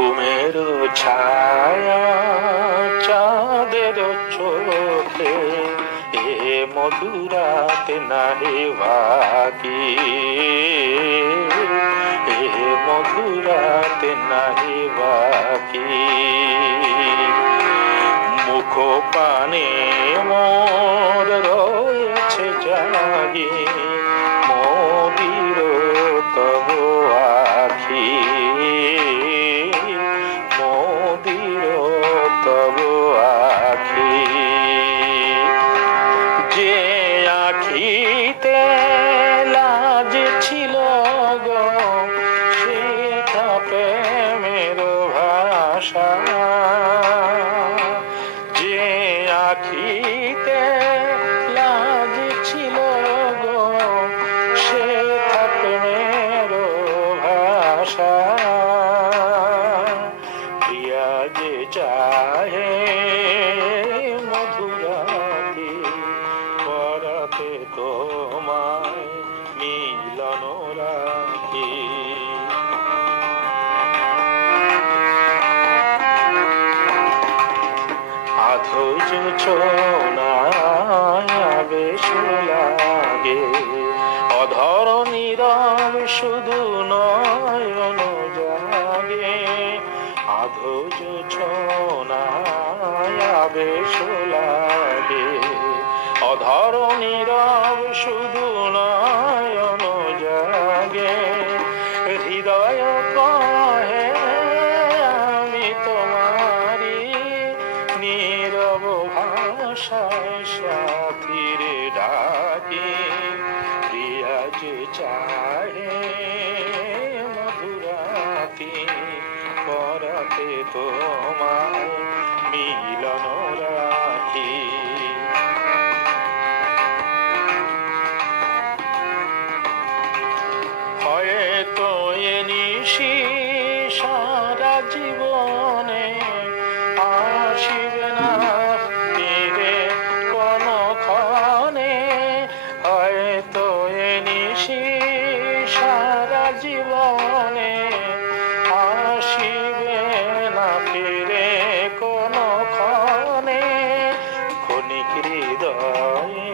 ঘুমের ছায়া চাঁদের চোখে এ মধুরাতে নাহি বাকি, এ মধুরাতে নাহি বাকি। মুখ পানে মোর রয়েছে জাগি, মোদির তব আখি, মোদির তব আখি। যে আখিতে লাজ ছিল গো সেটা প্রেমের ভাষা, যে আখিতে লাজ ছিল গো সেটা প্রেমের ভাষা। প্রিয়া যে চাহে মধুরাতে পরাতে তোমায় মিলন রাখি। আধোজ ছোনায় বেশ লাগে, অধর নীরব শুধু নয়ন জাগে। আধোজ ছোনায় বেশ লাগে, অধর নীরব শুধু নয়ন জাগে। হৃদয় কহে আমি তোমারি, নীরব ভাষায় সাথীর ডাকি। প্রিয়া যে চাহে মধুরাতে পরাতে তোমায় মিলন রাখি। হয়তো এ নিশি সারা জীবনে আসিবে না ফিরে কোনক্ষণে, হয়তো এ নিশি সারা জীবনে আসিবে না ফিরে কোনক্ষণে। ক্ষণিক হৃদয়ে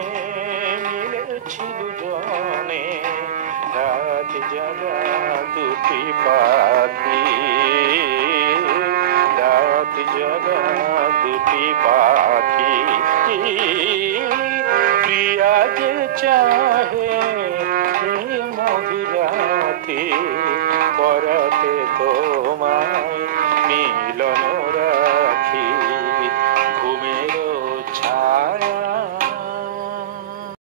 মিলেছি দুজনে, রাত জাগা দুটি পাখি, রাত জাগা দুটি পাখি। প্রিয়া যে চাহে মধুরাতে পরাতে তোমায় মিলন